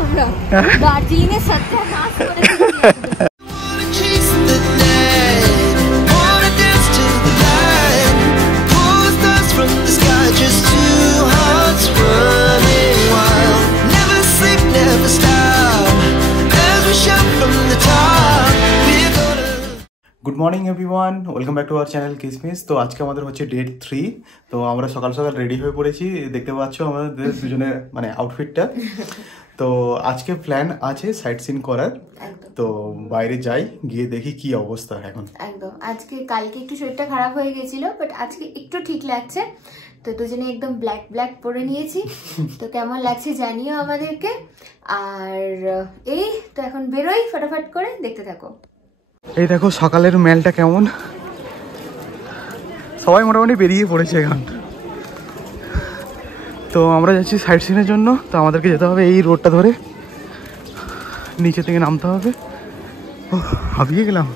আমরা দার্জিলিং এর সাথে নাচ করেছি। Good morning everyone, welcome back to our channel কিসমিস। তো আজকে আমাদের হচ্ছে ডে 3। তো আমরা সকাল সকাল রেডি হয়ে পড়েছি, দেখতে পাচ্ছ আমাদের দুজনের মানে আউটফিটটা। তো আজকে প্ল্যান আছে সাইট সিন করার, তো বাইরে যাই, গিয়ে দেখি কি অবস্থা এখন। একদম কালকে একটু শরীরটা খারাপ হয়ে গেছিল, বাট আজকে একটু ঠিক লাগছে। তো দুজনে একদম ব্ল্যাক পরে নিয়েছি, তো কেমন লাগছে জানিও আমাদেরকে। আর এই তো এখন বেরোই ফটাফট করে, দেখতে থাকো। এই দেখো সকালের মেলটা কেমন, সবাই মোটামুটি বেরিয়ে পড়েছে এখন। তো আমরা যাচ্ছি সাইট সিনের জন্য। তো আমাদেরকে যেতে হবে এই রোডটা ধরে, নিচে থেকে নামতে হবে। ও হাবিয়ে গেলাম।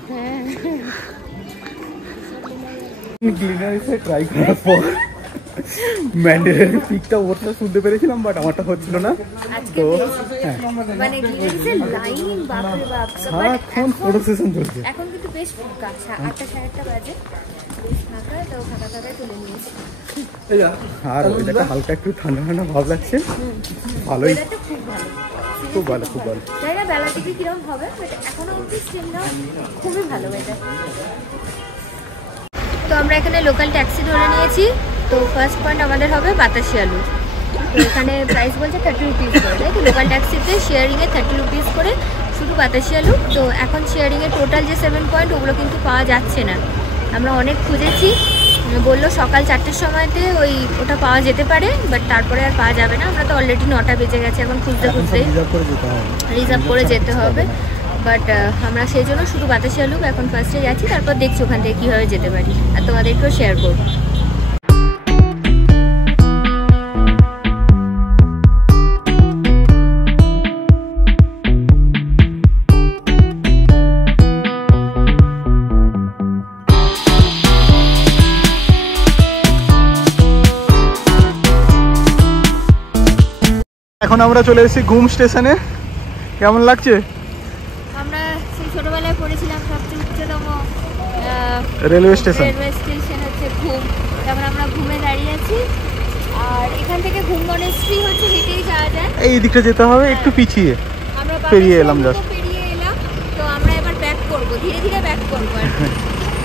গ্লিনারিসে ট্রাই করার পর ম্যান্ডেলারি পিকটা ওরটা শুনতে পেরেছিলাম, বাট আমারটা হচ্ছিল না। তো মানে গ্লিনারিসের লাইন বাপরে বাপ, সারাক্ষণ ফটো সেশন চলছে। এখন কিন্তু বেশ ফাঁকা, 8টা 8:30 বাজে, বেশ ফাঁকা। তো ফাঁকা তুলে নিয়েছি। আর ওইটা হালকা একটু ঠান্ডা ঠান্ডা ভাব লাগছে, ভালোই, খুব ভালো। জানি না বেলা থেকে কিরকম হবে, বাট এখনো অবধি স্টিল না, খুবই ভালো ওয়েদার। তো আমরা এখানে লোকাল ট্যাক্সি ধরে নিয়েছি। তো ফার্স্ট পয়েন্ট আমাদের হবে বাতাসি আলু। তো এখানে প্রাইস বলছে 30 রুপিস করে, তাই তো? লোকাল ট্যাক্সিতে শেয়ারিংয়ে 30 রুপিস করে শুধু বাতাসি আলু। তো এখন শেয়ারিংয়ে টোটাল যে 7 পয়েন্ট, ওগুলো কিন্তু পাওয়া যাচ্ছে না। আমরা অনেক খুঁজেছি, বললো সকাল 4টের সময়তে ওটা পাওয়া যেতে পারে, বাট তারপরে আর পাওয়া যাবে না। আমরা তো অলরেডি 9টা বেজে গেছে, এখন খুঁজতে রিজার্ভ করে যেতে হবে। বাট আমরা সেই জন্য শুধু বাতাসি আলু এখন ফার্স্টে যাচ্ছি, তারপর দেখছি ওখান থেকে কীভাবে যেতে পারি, আর তোমাদেরকেও শেয়ার করবো। এখন আমরা চলে এসেছি ঘুম স্টেশনে। কেমন লাগছে? আমরা সেই ছোটবেলায় পড়েছিলাম সবচেয়ে উচ্চতম রেলওয়ে স্টেশন হচ্ছে ঘুম। যেমন আমরা ঘুমে দাঁড়িয়ে আছি, আর এখান থেকে ঘুম মনেস্ট্রি হচ্ছে হেঁটেই যাওয়া যায়। এই দিকটা যেতে হবে, একটু পিছিয়ে আমরা পেরিয়ে এলাম। তো আমরা এবার ব্যাক করবো, ধীরে ধীরে ব্যাক করবো।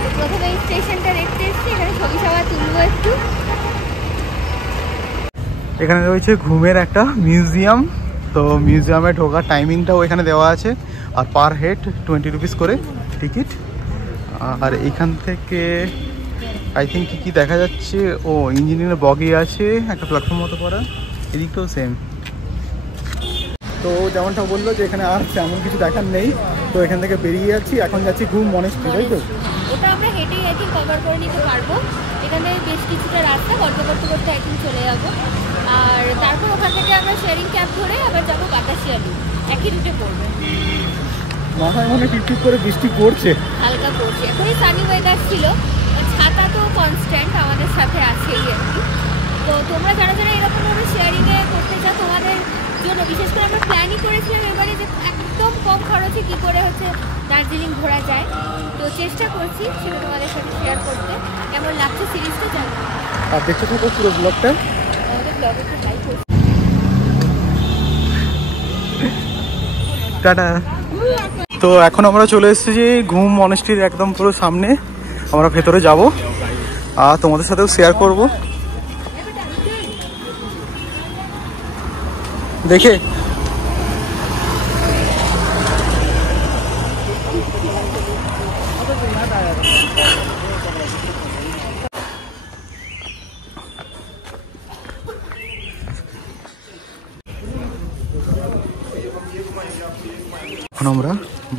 তো প্রথমে এই স্টেশনটা দেখতে এসেছি, এখানে ছবি সবাই তুলবো একটু। এখানে রয়েছে ঘুমের একটা মিউজিয়াম। তো মিউজিয়ামে ঢোকার টাইমিংটাও এখানে দেওয়া আছে, আর পার হেড 20 রুপিস করে টিকিট। আর এখান থেকে আই থিঙ্ক কী দেখা যাচ্ছে, ও ইঞ্জিনিয়ারের বগি আছে, একটা প্ল্যাটফর্ম মতো করা, এদিকটাও সেম। তো যেমনটা বললো যে এখানে আর তেমন কিছু দেখার নেই, তো এখান থেকে বেরিয়ে যাচ্ছি। এখন যাচ্ছি ঘুম মনেস্ট্রি, তাই তো? ওটা আমরা হেঁটেই আই থিঙ্ক কভার করে নিতে পারবো। এখানে বেশ কিছুটা রাস্তা করতে একদিন চলে যাবো। আর তারপর ওখান থেকে আমরা শেয়ারিং ক্যাব ধরে আবার যাবো বাতাসি আলু, একই রুটে পড়বে। মাথায় মনে টিপ করে বৃষ্টি পড়ছে, হালকা পড়ছে। এখনই সানি ওয়েদার ছিল, ছাতা তো কনস্ট্যান্ট আমাদের সাথে আছেই আর কি। তো তোমরা যারা এরকমভাবে শেয়ারিংয়ে করতে চাও, তোমাদের জন্য বিশেষ করে আমরা প্ল্যানই করেছিলাম এবারে যে একদম কম খরচে কী করে হচ্ছে দার্জিলিং ঘোরা যায়। তো চেষ্টা করছি সেটা তোমাদের সাথে শেয়ার করতে। কেমন লাগছে সিরিজটা জানো, আর দেখতে থাকো পুরো ব্লগটা। টাটা। তো এখন আমরা চলে এসেছি ঘুম মনেস্ট্রির একদম পুরো সামনে। আমরা ভেতরে যাব আর তোমাদের সাথেও শেয়ার করব। দেখে এখন আমরা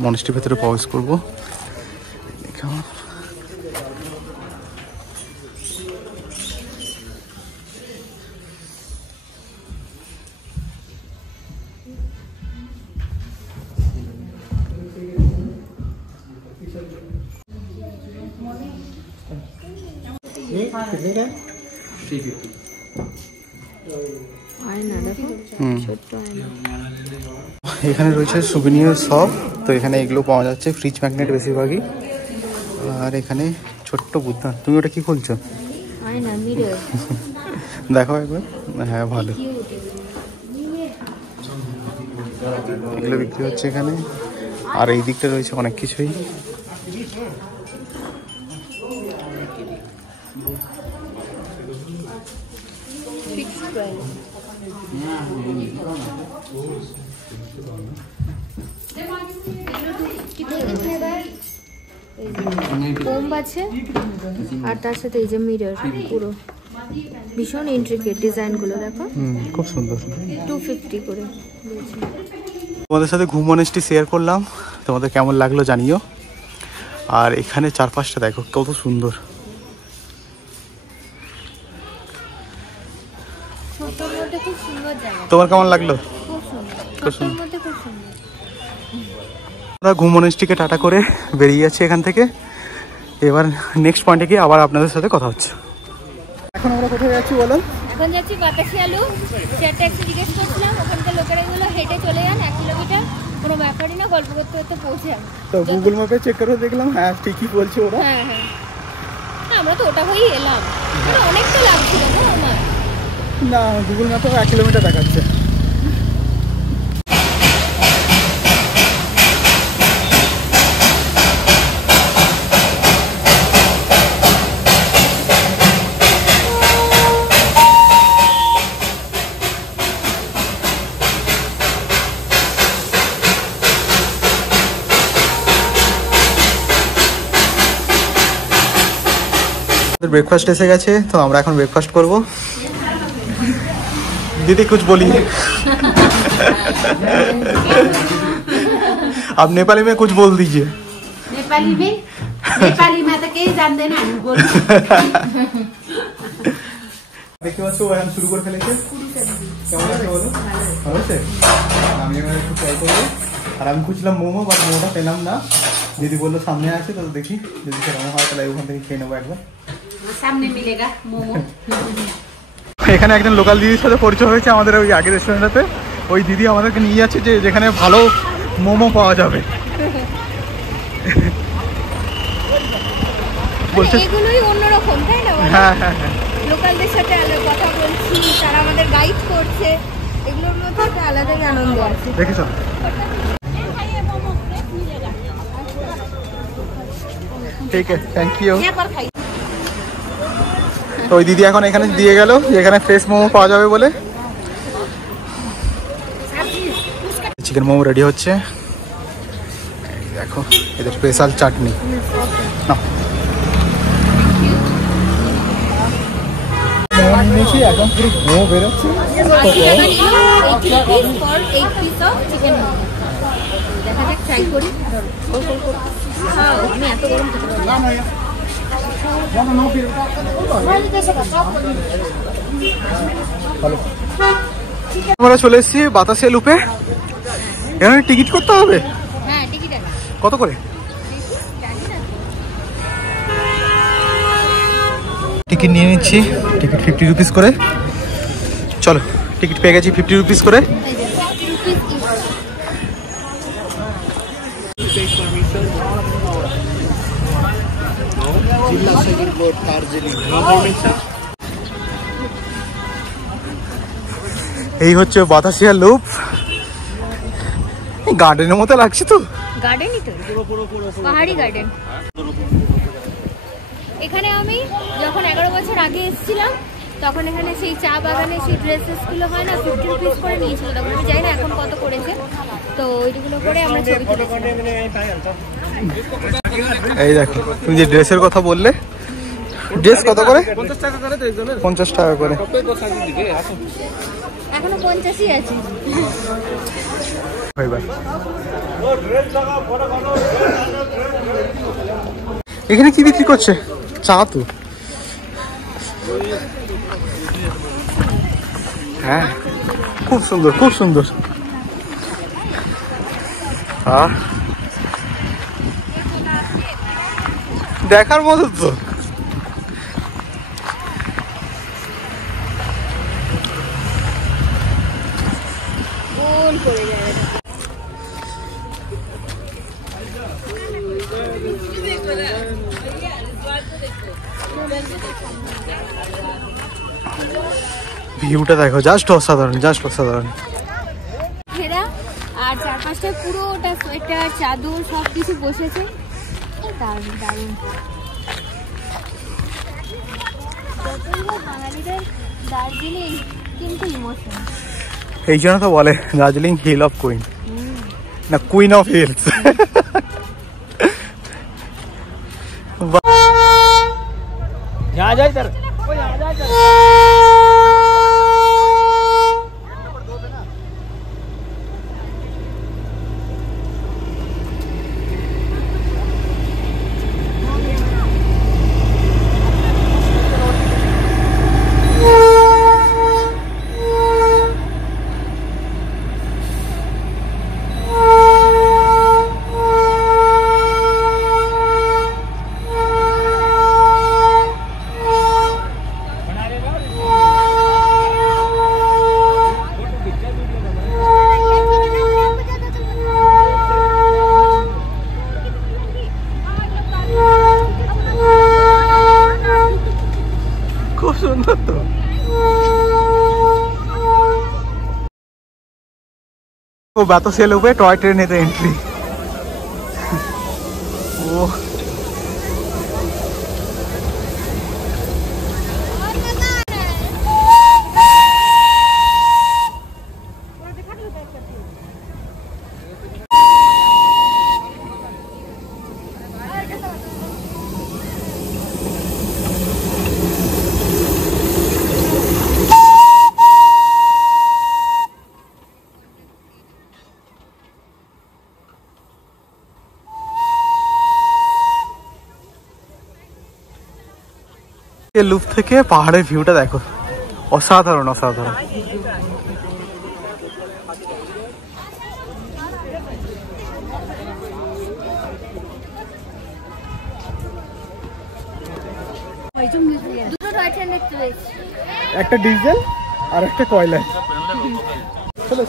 মনেস্ট্রির ভেতরে প্রবেশ করবো। कितने का? 350। আয়না দেখো, ছোট্ট আয়না। এখানে রয়েছে সুভিনিয়ার শপ, তো এখানে এগুলো পাওয়া যাচ্ছে, ফ্রিজ ম্যাগনেট বেশিরভাগই। আর এখানে ছোট্ট বুদ্ধা, তুমি ওটা কি খুলছো? আয়না, মিরর। দেখো একবার। হ্যাঁ ভালো, এগুলো বিক্রি হচ্ছে এখানে। আর এই দিকটা রয়েছে অনেক কিছুই। কোম্ব আছে আর তার সাথে এই যে মিরর, পুরো ভীষণ ইন্ট্রিকেট ডিজাইনগুলো দেখো। খুব সুন্দর। 250 করে। তোমাদের সাথে ঘুম অনেস্টি শেয়ার করলাম, তোমাদের কেমন লাগলো জানিও। আর এখানে চারপাশটা দেখো কত সুন্দর। ছোট্টর মধ্যে খুব সুন্দর জায়গা। তোমার কেমন লাগলো? খুব সুন্দর, খুব ছোট্টর মধ্যে খুব সুন্দর। আমরা ঘুম অনেস্টিকে টাটা করে বেরিয়ে যাচ্ছি এখান থেকে। এবার নেক্সট পয়েন্টে গিয়ে আবার আপনাদের সাথে কথা হচ্ছে। এখন আমরা কোথায় যাচ্ছি বলো? এখন যাচ্ছি বাতাসি আলু। শেয়ার ট্যাক্সি জিজ্ঞেস করছিলাম, ওখানকার লোকেরা এগুলো হেঁটে চলে যান 1 কিলোমিটার, কোনো ব্যাপারই না, গল্প করতে করতে পৌঁছে যান। তো গুগল ম্যাপে চেক করে দেখলাম, হ্যাঁ ঠিকই বলছে ওরা। হ্যাঁ হ্যাঁ, আমরা তো ওটা হয়েই এলাম, অনেকটা লাগছিল না আমার। না, গুগল ম্যাপে 1 কিলোমিটার দেখাচ্ছে। ब्रेकफास्ट एसे गए तो আমরা এখন ব্রেকফাস্ট করব। दीदी कुछ बोलिए। आप नेपाली में कुछ बोल दीजिए। नेपाली में तो कहीं जानते ना बोल। দেখতে পাচ্ছো এখন শুরু করে ফেলেছে। কেমন লাগছে বলো? ভালো আছে? আমি এবার একটু ট্রাই করব। আর আমি খুঁজলাম মোমো, বাট মোমোটা পেলাম না। দিদি বললো সামনে আছে, তো দেখি যদি সেরকম হয় তাহলে ওখান থেকে খেয়ে নেবো একবার। सामने मिलेगा मोमो। এখানে একজন লোকাল দিদির সাথে পরিচয় হয়েছে আমাদের ওই আগের রেস্টুরেন্টে। ওই দিদি আমাদেরকে নিয়ে যাচ্ছে যে যেখানে ভালো মোমো পাওয়া যাবে। বলছে এগুলোই অন্যরকম, তাই না? হ্যাঁ হ্যাঁ হ্যাঁ, লোকালদের সাথে আলাদা কথা বলছি, তারা আমাদের গাইড করছে, এগুলোর মধ্যে একটা আলাদাই আনন্দ আছে। দেখেছো? ঠিক আছে, থ্যাংক ইউ। তো ওই দিদি এখন এখানে দিয়ে গেল যেখানে ফ্রেশ মোমো পাওয়া যাবে বলে। চিকেন মোমো রেডি হচ্ছে, দেখো এদের স্পেশাল চাটনি। নিয়েছি, এখন পুরো মোমো বেরোচ্ছে। দেখা যাক, ট্রাই করি। আমি এত গরম খেতে পারবো না। আমরা চলে এসেছি বাতাসে লুপে। এখানে টিকিট করতে হবে? হ্যাঁ, টিকিট আছে। কত করে? টিকিট নিয়ে নিচ্ছি, টিকিট 50 রুপিস করে। চলো, টিকিট পেয়ে গেছি 50 রুপিস করে। এই হচ্ছে বাতাসিয়া লুপ। গার্ডেনের মতো লাগছে তো। গার্ডেনই তো, পাহাড়ি গার্ডেন। এখানে আমি যখন 11 বছর আগে এসেছিলাম, তখন এখানে সেই চা বাগানে সেই ড্রেসেসগুলো হয় না, 50 রুপিস করে নিয়েছিল তখন। আমি জানি না এখন কত করেছে। তো ওইগুলো করে আমরা ছবি তুলেছিলাম। এই দেখো, তুমি যে ড্রেসের কথা বললে, ড্রেস কত করে? 50 টাকা করে। এখনো 50ই আছে। এখানে কি বিক্রি করছে? চা তো। হ্যাঁ, খুব সুন্দর, খুব সুন্দর। দেখার মতো তো। পিছল পড়ে যায়। ভিউটা দেখো, জাস্ট অসাধারণ, জাস্ট অসাধারণ। ঘেরা আর চারপাশটা পুরো ওটা সোয়েটার চাদর সব কিছু বসেছে, দারুণ দারুণ। বাঙালিদের দার্জিলিং কিন্তু ইমোশন। এই জন্য তো বলে দার্জিলিং হিল অফ কুইন, না কুইন অফ হিলস। খুব সুন্দর তো। ও বাতাসিয়া লুপে টয় ট্রেনেতে এন্ট্রি। ও লুপ থেকে পাহাড়ের ভিউটা দেখো, অসাধারণ অসাধারণ। একটা ডিজেল আর একটা কয়লা। চলো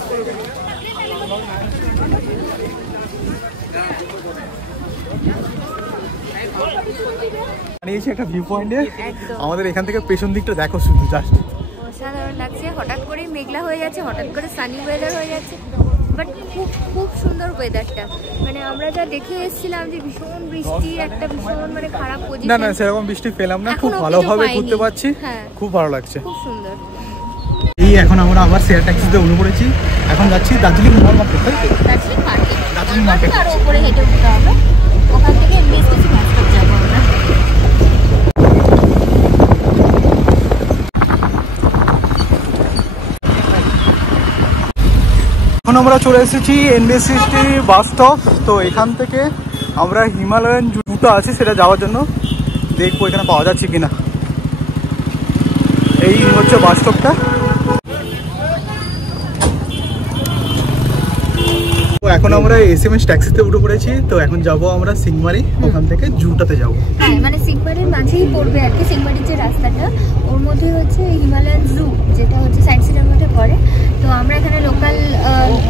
বানিয়েছি একটা ভিউ পয়েন্টে। আমাদের এখান থেকে পেছন দিকটা দেখো শুধু, জাস্ট অসাধারণ লাগছে। হঠাৎ করে মেঘলা হয়ে যাচ্ছে, হঠাৎ করে সানি ওয়েদার হয়ে যাচ্ছে, বাট খুব খুব সুন্দর ওয়েদারটা। মানে আমরা যা দেখে এসেছিলাম যে ভীষণ বৃষ্টি, একটা ভীষণ মানে খারাপ পজিশন, না না সেরকম বৃষ্টি পেলাম না, খুব ভালোভাবে ঘুরতে পারছি, খুব ভালো লাগছে, খুব সুন্দর। এই এখন আমরা আবার শেয়ার ট্যাক্সিতে উঠে পড়েছি, এখন যাচ্ছি Darjeeling market. Darjeeling market, Darjeeling market আর উপরে হেঁটে উঠতে হবে, ওখান থেকে বেশ কিছু ম্যাচ করতে যাবো আমরা। এখন আমরা চলে এসেছি এনবিএসসি বাস স্টপ। তো এখান থেকে আমরা হিমালয়ান জুতো আছে সেটা যাওয়ার জন্য দেখবো এখানে পাওয়া যাচ্ছে কিনা। এই হচ্ছে বাস স্টপটা। তো এখন আমরা এসএমএস ট্যাক্সিতে উঠে পড়েছি। তো এখন যাব আমরা সিংমারি, ওখান থেকে জুটাতে যাব। হ্যাঁ মানে সিংমারির মাঝেই পড়বে আর কি, সিংমারির যে রাস্তাটা ওর মধ্যে হচ্ছে হিমালয়ান জু, যেটা হচ্ছে সাইট সিনের মধ্যে পড়ে। তো আমরা এখানে লোকাল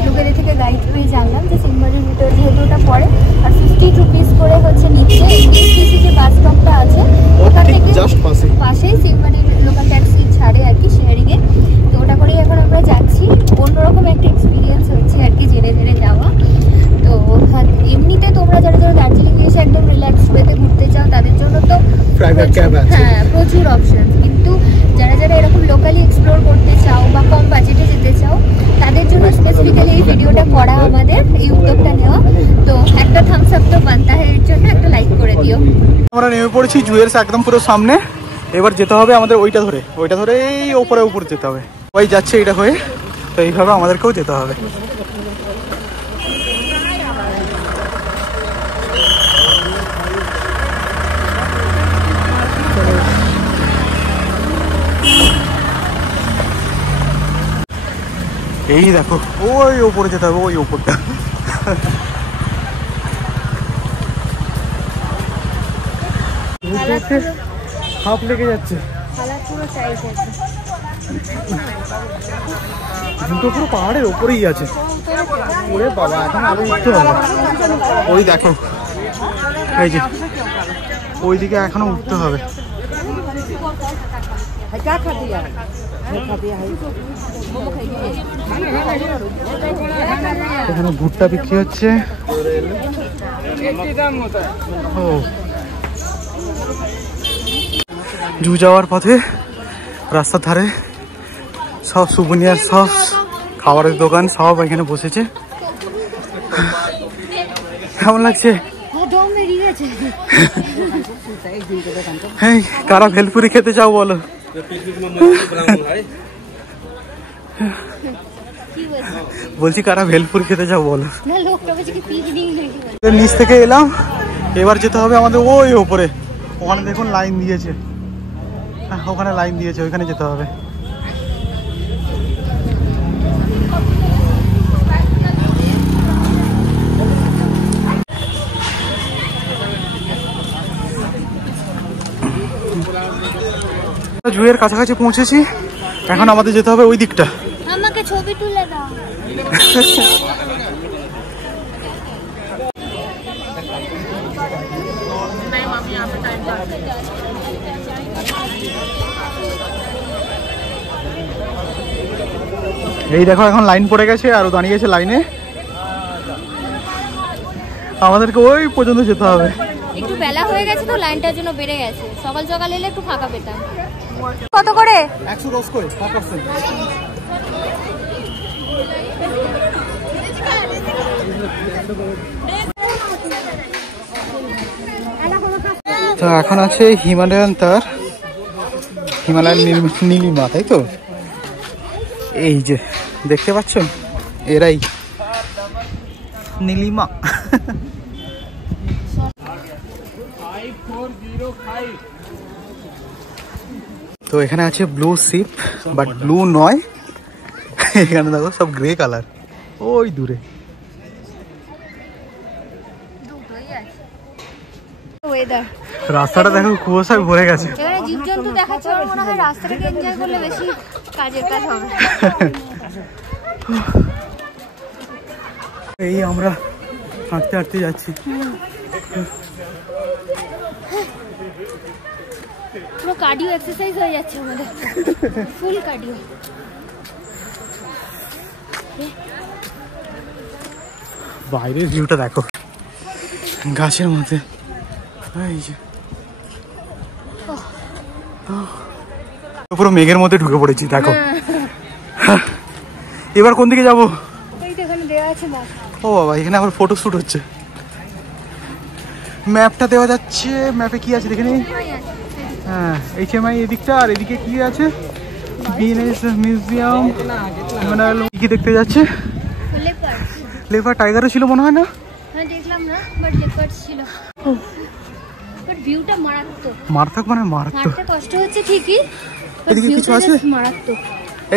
লোকেদের থেকে গাইড পেয়ে জানলাম যে সিংমারির ভিতরে যেহেতু ওটা পড়ে, আর 50 রুপিস করে হচ্ছে নিচ্ছে। এনবিএসসি যে বাস স্টপটা আছে ওখান থেকে জাস্ট পাশেই সিংমারির লোকাল ট্যাক্সি ছাড়ে আর কি শেয়ারিংয়ে। তো ওটা করেই এখন আমরা যাচ্ছি। অন্যরকম একটা এক্সপিরিয়েন্স হচ্ছে আর কি জেনে জেনে যাওয়া। তো এমনিতে তোমরা যারা যারা দার্জিলিং এসে একদম রিল্যাক্স ওয়েতে ঘুরতে চাও তাদের জন্য তো প্রাইভেট ক্যাব আছে, হ্যাঁ প্রচুর অপশন। কিন্তু যারা যারা এরকম লোকালি এক্সপ্লোর করতে চাও বা কম বাজেটে যেতে চাও তাদের জন্য স্পেসিফিক্যালি এই ভিডিওটা করা, আমাদের এই উদ্যোগটা নেওয়া। তো একটা থামস আপ তো বানতা হয়, এর জন্য একটা লাইক করে দিও। আমরা নেমে পড়েছি জুয়ের একদম পুরো সামনে। এবার যেতে হবে আমাদের ওইটা ধরে এই উপরে যেতে হবে। ওই যাচ্ছে এইটা হয়ে, তো এইভাবে আমাদেরকেও যেতে হবে। এই দেখো ওই উপরে যেতে হবে, ওই উপরটা। হাফ লেগে যাচ্ছে। দুটো পুরো পাহাড়ের ওপরেই আছে। ওরে বাবা, এখন আরো উঠতে হবে। ওই দেখো, এই যে ওইদিকে এখনো উঠতে হবে। এখানে ভুট্টা বিক্রি হচ্ছে। ও, জু যাওয়ার পথে রাস্তার ধারে সব সুভেনিয়ার, সব খাবারের দোকান সব এখানে বসেছে। কেমন লাগছে? হ্যাঁ, কারা ভেলপুরি খেতে চাও বলো? বলছি কারা ভেলপুরি খেতে চাও বলো? নিচ থেকে এলাম, এবার যেতে হবে আমাদের ওই ওপরে। ওখানে দেখুন লাইন দিয়েছে, ওখানে লাইন দিয়েছে, ওইখানে যেতে হবে। জুয়ের কাছাকাছি পৌঁছেছি, এখন আমাদের যেতে হবে ওই দিকটা। আমাকে ছবি তুলে দাও। এই দেখো এখন লাইন পড়ে গেছে, আরো দাঁড়িয়ে গেছে লাইনে। আমাদেরকে ওই পর্যন্ত যেতে হবে। একটু বেলা হয়ে গেছে তো লাইনটার জন্য বেড়ে গেছে। সকাল সকাল এলে একটু ফাঁকা পেতাম। কত করে? 110 করে 5%। তো এখন আছে হিমালয়ান তার, হিমালয়ান নীলিমা, তাই তো? এই যে দেখতে পাচ্ছ, এরাই নীলিমা। তো এখানে আছে ব্লু শিপ, বাট ব্লু নয়। এখানে দেখো সব গ্রে কালার ওই দূরে। রাস্তাটা দেখো কুয়াশায় ভরে গেছে। এখানে জীবজন্তু দেখাচ্ছে, আমার মনে হয় রাস্তাটাকে এনজয় করলে বেশি কাজের কাজ হবে। এই আমরা হাঁটতে হাঁটতে যাচ্ছি। পুরো কার্ডিও এক্সারসাইজ হয়ে যাচ্ছে আমাদের, ফুল কার্ডিও। বাইরের ভিউটা দেখো, গাছের মধ্যে। পুরো মেঘের মধ্যে ঢুকে পড়েছি দেখো। এবার কোন দিকে যাবো? ও বাবা, এখানে আবার ফটো শুট হচ্ছে। ম্যাপটা দেওয়া যাচ্ছে, ম্যাপে কি আছে দেখে নিই। হ্যাঁ, HMI এদিকটা, আর এদিকে কি আছে? BNS museum. কি দেখতে যাচ্ছে? লেপার টাইগারও ছিল মনে হয় না? হ্যাঁ দেখলাম না, বাট লেপার্ড ছিল। বাট ভিউটা মারাত্মক। মারাত্মক মানে মারাত্মক। হাঁটতে কষ্ট হচ্ছে ঠিকই, এদিকে কিছু আছে? মারাত্মক।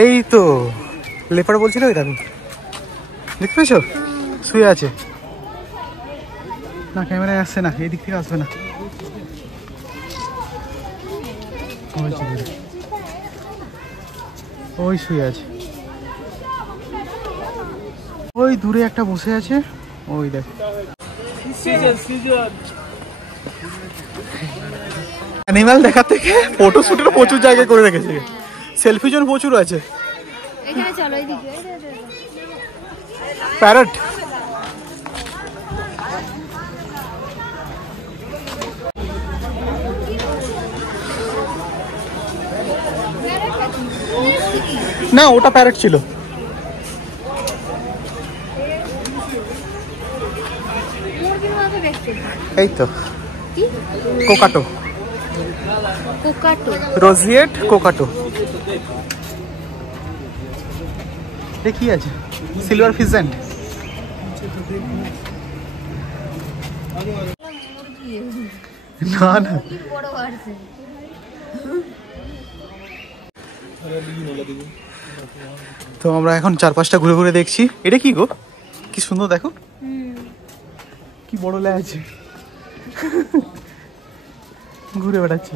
এই তো লেপার বলছিল, ওই দেখো, দেখতে পেয়েছো? শুয়ে আছে না, ক্যামেরায় আসছে না, এই দিক থেকে আসবে না। ওই শুয়ে আছে, ওই দূরে একটা বসে আছে, ওই দেখ। অ্যানিমাল দেখার থেকে ফটো শুটের প্রচুর জায়গা করে রেখেছে, সেলফি জোন প্রচুর আছে। এখানে চলো, এইদিকে প্যারট। না, ওটা প্যারট ছিল। এই তো কোকাটো, কোকাটো, রোজিয়েট কোকাটো। এ কি আছে? Silver pheasant. না না, তো আমরা এখন 4-5টা ঘুরে ঘুরে দেখছি। এটা কি গো, কি সুন্দর দেখো, কি বড় ল্যাচ, ঘুরে বেড়াচ্ছে।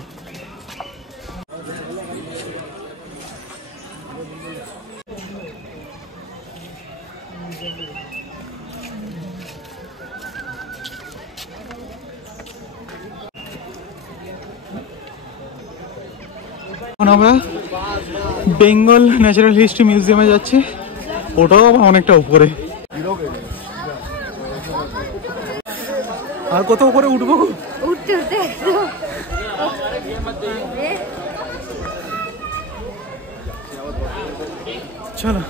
এখন আমরা বেঙ্গল ন্যাচারাল হিস্ট্রি মিউজিয়ামে যাচ্ছি, ওটাও আবার অনেকটা উপরে। আর কত উপরে উঠবো? উঠতে উঠতে চলো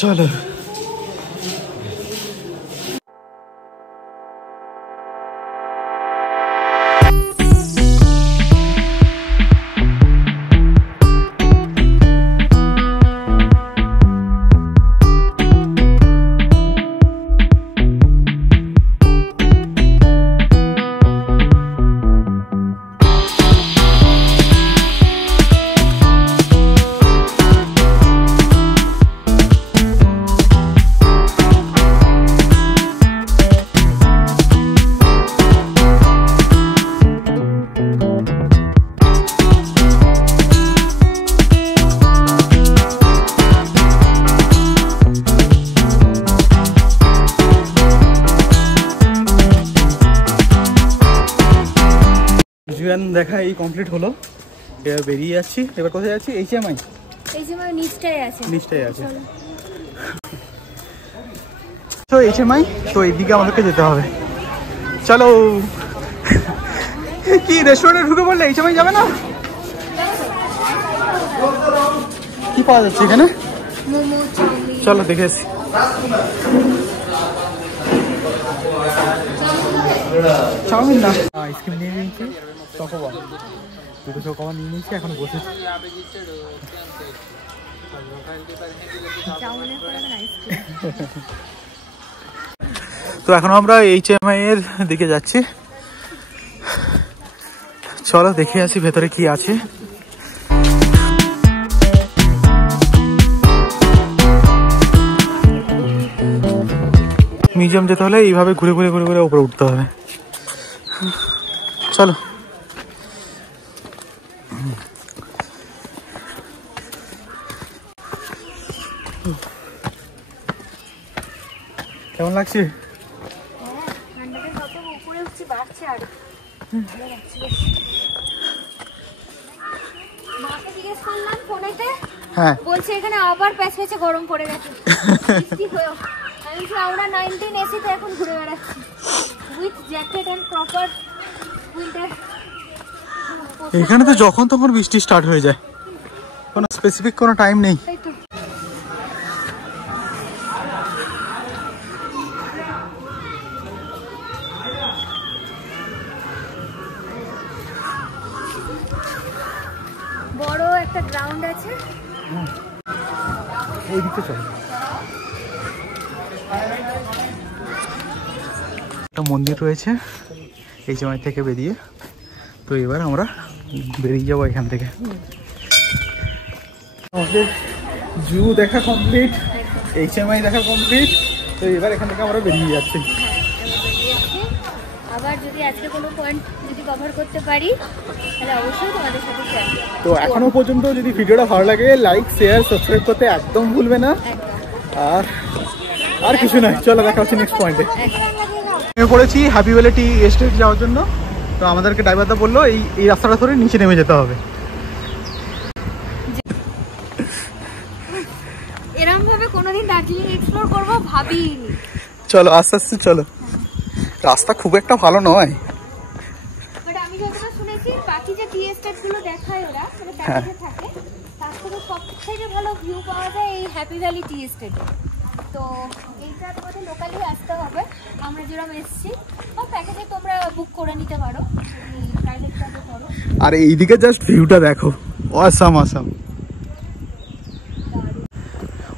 চলো। দেখা এই কমপ্লিট হলো, এবার বেরিয়ে যাচ্ছি। এবার কোথায় যাচ্ছি? HMI। HMI নিচটাই আছে, নিচটাই আছে। তো HMI, তো এইদিকে আমাদেরকে যেতে হবে। চলো। কি রেস্টুরেন্টে ঢুকে পড়লে HMI যাবে না? কি পাওয়া যাচ্ছে এখানে? মোমো, চাউমিন। চলো দেখে এসছি। চাউমিন না, আইসক্রিম নিয়ে নিয়েছি, চকোবার, দুটো চকোবার নিয়ে নিয়েছি, এখন বসেছি। তো এখন আমরা HMI এর দিকে যাচ্ছি, চলো দেখে আসি ভেতরে কি আছে। মিউজিয়াম যেতে হলে এইভাবে ঘুরে ঘুরে ঘুরে ঘুরে উপরে উঠতে হবে। চলো। কেমন লাগছে? হ্যাঁ, বলছে এখানে আবার প্যাচ প্যাচে গরম পড়ে গেছে। আমরা 19 এসিতে এখন ঘুরে বেড়াচ্ছি with jacket and proper winter. এখানে তো যখন তখন বৃষ্টি স্টার্ট হয়ে যায়, কোনো স্পেসিফিক কোনো টাইম নেই। বড় একটা গ্রাউন্ড আছে, ওই দিকে চলো। একটা মন্দির রয়েছে HMI থেকে বেরিয়ে, তো এবার আমরা বেরিয়ে যাবো এখান থেকে। আমাদের জু দেখা কমপ্লিট, HMI দেখা কমপ্লিট, তো এবার এখান থেকে আমরা বেরিয়ে যাচ্ছি। আবার যদি আজকে কোনো পয়েন্ট যদি কভার করতে পারি তাহলে অবশ্যই তোমাদের সাথে শেয়ার করব। তো এখনো পর্যন্ত যদি ভিডিওটা ভালো লাগে লাইক শেয়ার সাবস্ক্রাইব করতে একদম ভুলবে না। আর কিছু নয়, চলো দেখা হচ্ছে নেক্সট পয়েন্টে। নেমে পড়েছি হ্যাপি ভ্যালি টি এস্টেট যাওয়ার জন্য। তো আমাদেরকে ড্রাইভারটা বললো এই রাস্তাটা ধরে নিচে নেমে যেতে হবে। এরকম ভাবে কোনোদিন দার্জিলিং এক্সপ্লোর করবো ভাবিনি। চলো আস্তে আস্তে চলো, রাস্তা খুব একটা ভালো নয়, বাট আমি যতটা শুনেছি বাকি যে টি এস্টেট গুলো দেখায় ওরা মানে প্যাকেজে থাকে তার থেকে সবথেকে ভালো ভিউ পাওয়া যায় এই হ্যাপি ভ্যালি টি এস্টেটে। তো এইটা তোমাদের লোকালি আসতে হবে, আমরা যেরকম এসেছি বা প্যাকেজে তোমরা বুক করে নিতে পারো প্রাইভেট কাজে করো। আর এইদিকে জাস্ট ভিউটা দেখো, অসাম অসাম।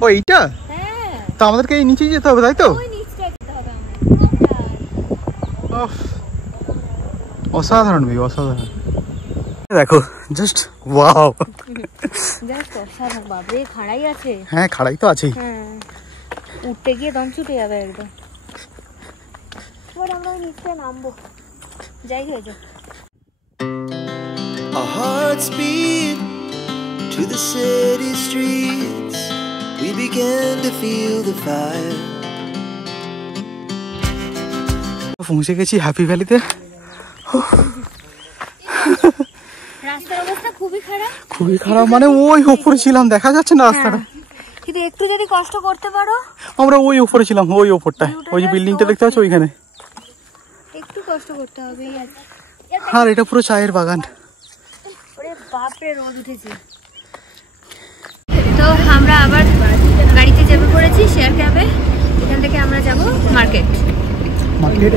ও এইটা, হ্যাঁ তো আমাদেরকে এই নিচেই যেতে হবে তাই তো? ওই নিচটা যেতে হবে আমরা। অসাধারণ ভিউ, অসাধারণ। দেখো জাস্ট ওয়াও, জাস্ট অসাধারণ। বাবরে খাড়াই আছে। হ্যাঁ খাড়াই তো আছেই। হ্যাঁ উঠতে গিয়ে দম ছুটে যাবে একদম। এবার আমরা নিচে নামবো, যাই হয়ে যাক। Our hearts beat to the city streets. We began to feel the fire. পৌঁছে গেছি হ্যাপি ভ্যালিতে। রাস্তার অবস্থা খুবই খারাপ, খুবই খারাপ, মানে ওই উপরে ছিলাম, দেখা যাচ্ছে না রাস্তাটা। কিন্তু একটু যদি কষ্ট করতে পারো। আমরা ওই উপরে ছিলাম, ওই উপরটায়, ওই যে বিল্ডিংটা দেখতে পাচ্ছ ওইখানে। একটু কষ্ট করতে হবে। আর এটা পুরো চায়ের বাগান। ওরে বাপরে, রোদ উঠেছে। তো আমরা আবার গাড়িতে চেপে পড়েছি শেয়ার ক্যাবে। এখান থেকে আমরা যাব মার্কেট।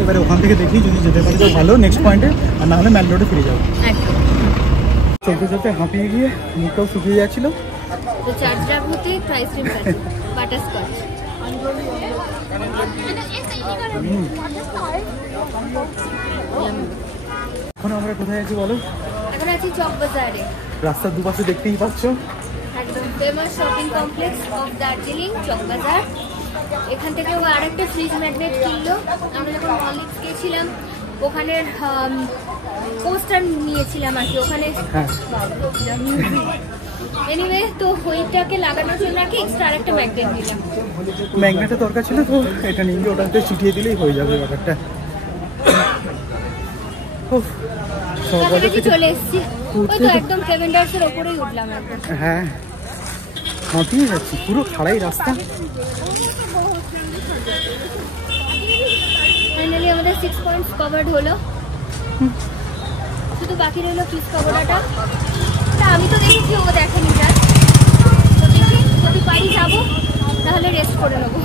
এবারে ওখান থেকে দেখি যদি যেতে পারি তো ভালো, নেক্সট পয়েন্টে, আর না হলে ম্যান রোডে ফিরে যাবো। একদম। চলতে চলতে হাঁপিয়ে গিয়ে মুখটাও শুকিয়ে যাচ্ছিল। তো চার্জ ড্রাগ হতে একটু আইসক্রিম খাচ্ছি, বাটারস্কচ। এখন আমরা কোথায় আছি বলো? এখন আছি চক বাজারে। রাস্তার দুপাশে দেখতেই পাচ্ছ একদম famous shopping complex of Darjeeling, Chowk Bazaar. এখান থেকে ও আরেকটা ফ্রিজ ম্যাগনেট কিনলো। আমরা যখন মলিক্স গিয়েছিলাম ওখানে পোস্টার নিয়েছিলাম আর কি, ওখানে এনিওয়ে তো ওইটাকে লাগানোর জন্য আর কি এক্সট্রা আরেকটা ম্যাগনেট নিলাম। ম্যাগনেটের দরকার ছিল তো এটা নিয়ে গিয়ে ওটাতে চিটিয়ে দিলেই হয়ে যাবে ব্যাপারটা। কাছাকাছি চলে এসেছি, ওই তো একদম কেভেন্ডার্সের ওপরেই উঠলাম একদম। হ্যাঁ, হাঁপিয়ে যাচ্ছি, পুরো খাড়াই রাস্তা। ফাইনালি আমাদের 6 পয়েন্টস কভার্ড হলো, শুধু বাকি রইলো ফিস কভারটা। আমি তো দেখেছি, ও দেখেনি যা। তো দেখি যদি পারি যাবো, তাহলে রেস্ট করে নেবো।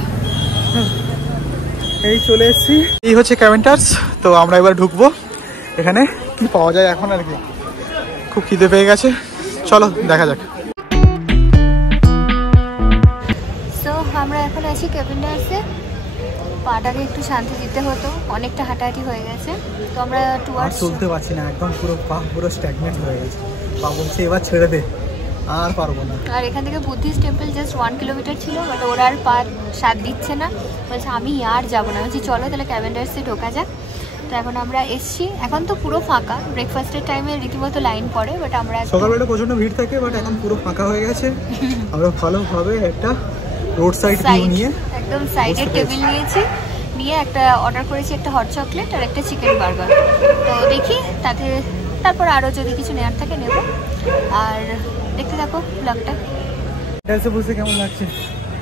এই চলে এসেছি, এই হচ্ছে ক্যাভেন্ডার্স। তো আমরা এবার ঢুকবো। এখানে কি পাওয়া যায় এখন আর কি, খুব খিদে পেয়ে গেছে, চলো দেখা যাক। সো আমরা এখন আছি ক্যাভেন্ডার্সে। পাটাকে একটু শান্তি দিতে হতো, অনেকটা হাঁটাহাঁটি হয়ে গেছে। তো আমরা টুয়ার্ডস চলতে পারছি না, একদম পুরো পা পুরো স্ট্যাগনেন্ট হয়ে গেছে। পা বলছে এবার ছেড়ে দে, আর পারবো না। আর এখান থেকে বুদ্ধিস্ট টেম্পল জাস্ট 1 কিলোমিটার ছিল, বাট ওরা আর পা সাথ দিচ্ছে না, বলছে আমি আর যাবো না। বলছি চলো তাহলে ক্যাভেন্ডার্সে ঢোকা যাক। তো এখন আমরা এসছি, এখন তো পুরো ফাঁকা। ব্রেকফাস্টের টাইমে রীতিমতো লাইন পড়ে, বাট আমরা সকালবেলা প্রচন্ড ভিড় থাকে, বাট এখন পুরো ফাঁকা হয়ে গেছে। আমরা ভালোভাবে একটা রোড সাইড ভিউ নিয়ে একদম সাইডের টেবিল নিয়েছি, নিয়ে একটা অর্ডার করেছি, একটা হট চকলেট আর একটা চিকেন বার্গার। তো দেখি তারপর আরও যদি কিছু নেওয়ার থাকে নেব। আর দেখতে থাকো ব্লগটা। এসে বসে কেমন লাগছে?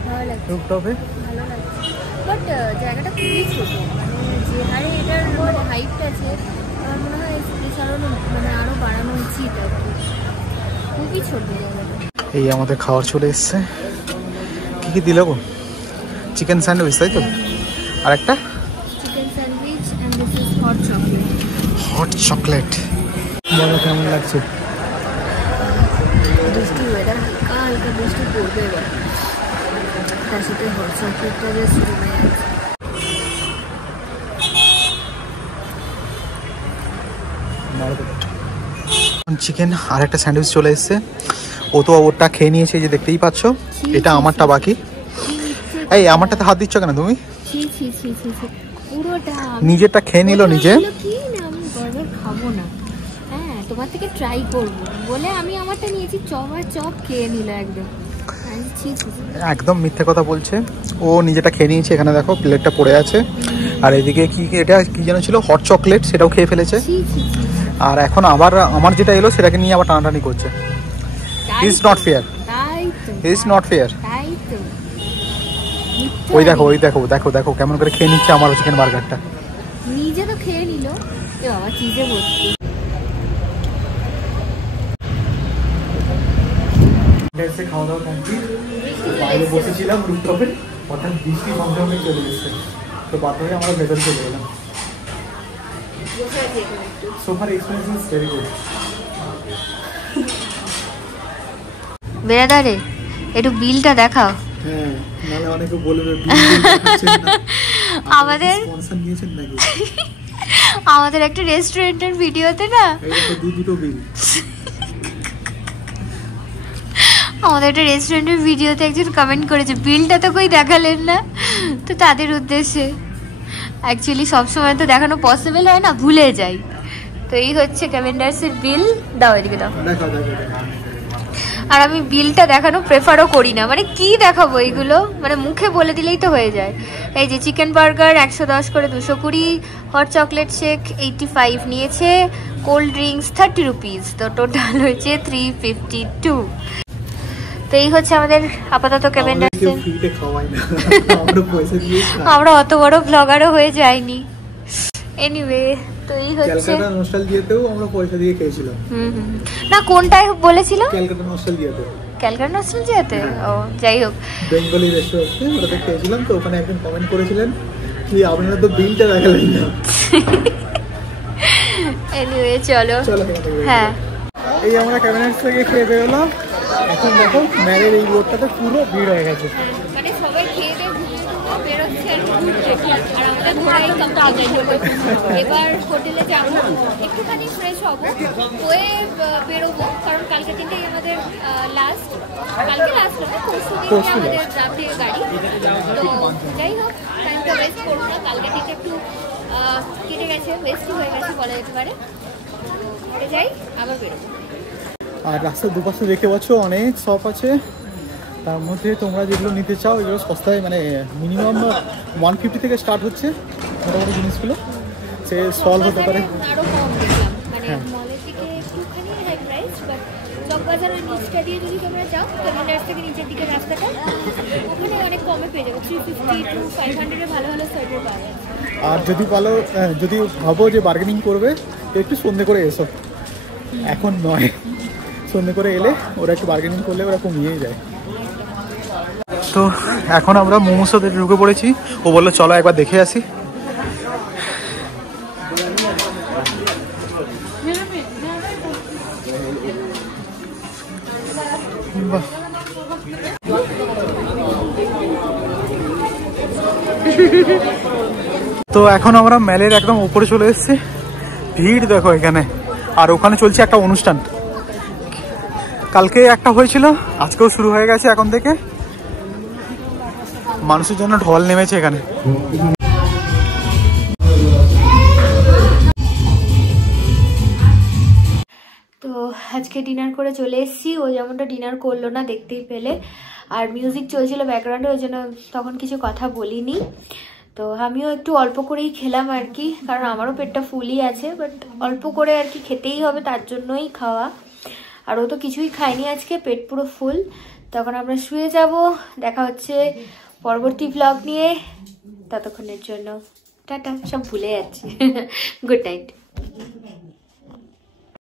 ভালো লাগছে, রুফটপে ভালো লাগছে, বাট জায়গাটা খুবই ছোট। মানে যে হারে এটার হাইটটা আছে, আমার মনে হয় স্পেস আরও বাড়ানো উচিত আর কি। খুবই ছোট জায়গাটা। এই আমাদের খাবার চলে এসছে। কি দিল গো? চিকেন স্যান্ডউইচ, তাই তো? আর একটা chicken sandwich and this is hot chocolate. Hot chocolate. বলো কেমন লাগছে? বৃষ্টি ওয়েদার, হালকা হালকা বৃষ্টি পড়বে এবার, তার সাথে হট চকলেটটা জাস্ট জমে যাচ্ছে। চিকেন আর একটা স্যান্ডউইচ চলে এসছে। ও তো ওটা খেয়ে নিয়েছে, যে দেখতেই পাচ্ছ। এটা আমারটা বাকি। এই আমারটাতে হাত দিচ্ছ কেন তুমি? পুরোটা নিজেরটা খেয়ে নিল নিজে। কি না, আমি বারবার খাবো না, হ্যাঁ তোমার থেকে ট্রাই করবো বলে আমি আমারটা নিয়েছি। চপ খেয়ে নিল একদম। একদম মিথ্যে কথা বলছে। ও নিজেটা খেয়ে নিয়েছে, এখানে দেখো প্লেটটা পড়ে আছে। আর এদিকে কি এটা কি যেন ছিল, হট চকলেট, সেটাও খেয়ে ফেলেছে। আর এখন আবার আমার যেটা এলো সেটাকে নিয়ে আবার টানাটানি করছে। It's not fair, it's not fair. ওই দেখো ওই দেখো দেখো দেখো কেমন করে খেয়ে নিচ্ছে আমার চিকেন বার্গারটা। নিজে তো খেয়ে নিল, এ বাবা চিজে ভর্তি। খাওয়া দাওয়া কমপ্লিট, বাইরে বসেছিলাম রুফটপে, হঠাৎ বৃষ্টি ঝমঝমে চলে এসেছে। তো বাধ্য হয়ে আমরা ভেতরে চলে এলাম। So far experience is very good. বেরাদারে একটু বিলটা দেখাও। হ্যাঁ, নালে অনেকে বলবে আমাদের স্পন্সর নিয়েছেন নাকি? আমাদের একটা রেস্টুরেন্টের ভিডিওতে না দুটো বিল, আমাদের একটা রেস্টুরেন্টের ভিডিওতে একজন কমেন্ট করেছে বিলটা তো কই দেখালেন না। তো তাদের উদ্দেশ্যে অ্যাকচুয়ালি সবসময় তো দেখানো পসিবল হয় না, ভুলে যাই। তো এই হচ্ছে ক্যাভেন্ডার্সের বিল। দাও এদিকে দাও। দেখো দেখো আর আমি বিলটা দেখানো প্রেফারও করি না, মানে কি দেখাবো এইগুলো, মানে মুখে বলে দিলেই তো হয়ে যায়। এই যে চিকেন বার্গার 110 করে 220, হট চকলেট শেক 85 নিয়েছে, কোল্ড ড্রিঙ্কস 30 রুপিস, তো টোটাল হয়েছে 352। তো এই হচ্ছে আমাদের আপাতত ক্যাভেন্ডার্সের। আমরা অত বড় ব্লগারও হয়ে যাইনি। এনিওয়ে তো এই হচ্ছে ক্যালকাটা নস্টালজিয়াতেও আমরা পয়সা দিয়ে খেয়েছিলাম। না কোনটায় বলেছিল? ক্যালকাটা নস্টালজিয়াতে। ক্যালকাটা নস্টালজিয়াতে? ও যাই হোক, বেঙ্গলি রেস্টুরেন্টে ওটাতে খেয়েছিলাম। তো ওখানে একজন কমেন্ট করেছিলেন কি আপনারা তো বিলটা দেখালেন না। এনিওয়ে চলো। হ্যাঁ এই আমরা ক্যাবিনেট থেকে খেয়ে বেরোলাম। এখন দেখো ম্যারের এই রোডটাতে পুরো ভিড় হয়ে গেছে। মানে সবাই খেয়ে দিয়ে ঘুমিয়ে বেরোচ্ছে আর আমাদের ঘোরাই এবার হোটেলে যাবো, একটুখানি ফ্রেশ হবো, হয়ে বেরোবো, কারণ কালকে দিনটাই আমাদের লাস্ট, কালকে লাস্ট হবে, পরশু দিন আমাদের রাতে গাড়ি। তো যাই হোক টাইমটা ওয়েস্ট করবো না, কালকে দিনটা একটু কেটে গেছে, ওয়েস্টই হয়ে গেছে বলা যেতে পারে। ঘরে যাই আবার বেরোবো। আর রাস্তার দুপাশে দেখতে পাচ্ছ অনেক শপ আছে, তার মধ্যে তোমরা যেগুলো নিতে চাও এগুলো সস্তায়, মানে মিনিমাম 150 থেকে স্টার্ট হচ্ছে মোটামুটি জিনিসগুলো। সে স্টল হতে পারে, আরো কম দেখলাম, মানে মলের দিকে একটুখানি হাই প্রাইস, বাট চকবাজার ওই নিচটা দিয়ে যদি তোমরা যাও, ক্যাভেন্ডার্স থেকে নিচের দিকে রাস্তাটা, ওখানে অনেক কমে পেয়ে যাবে, 350 to 500 ভালো ভালো সোয়েটার পাওয়া যায়। আর যদি ভাবো যে বার্গেনিং করবে একটু সন্ধ্যে করে এসো, এখন নয়, সন্ধ্যে করে এলে ওরা একটু বার্গেনিং করলে ওরা কমিয়েই যায়। তো এখন আমরা মোমোসতে ঢুকে পড়েছি। ও বললো চলো একবার দেখে আসি। তো এখন আমরা মেলের একদম উপরে চলে এসেছি। ভিড় দেখো এখানে, আর ওখানে চলছে একটা অনুষ্ঠান। কালকে একটা হয়েছিল, আজকেও শুরু হয়ে গেছে এখন থেকে। মানুষের জন্য ঢল নেমেছে এখানে। তো আজকে ডিনার করে চলে এসেছি, ও যেমনটা ডিনার করলো না দেখতেই পেলে, আর মিউজিক চলছিল ব্যাকগ্রাউন্ডে, ওই জন্য তখন কিছু কথা বলিনি। তো আমিও একটু অল্প করেই খেলাম আর কি, কারণ আমারও পেটটা ফুলই আছে, বাট অল্প করে আর কি খেতেই হবে, তার জন্যই খাওয়া। আর ও তো কিছুই খায়নি আজকে, পেট পুরো ফুল। তখন আমরা শুয়ে যাব, দেখা হচ্ছে পরবর্তী ব্লগ নিয়ে। ততক্ষণের জন্য টাটা, সব ভুলে যাচ্ছি। Good night.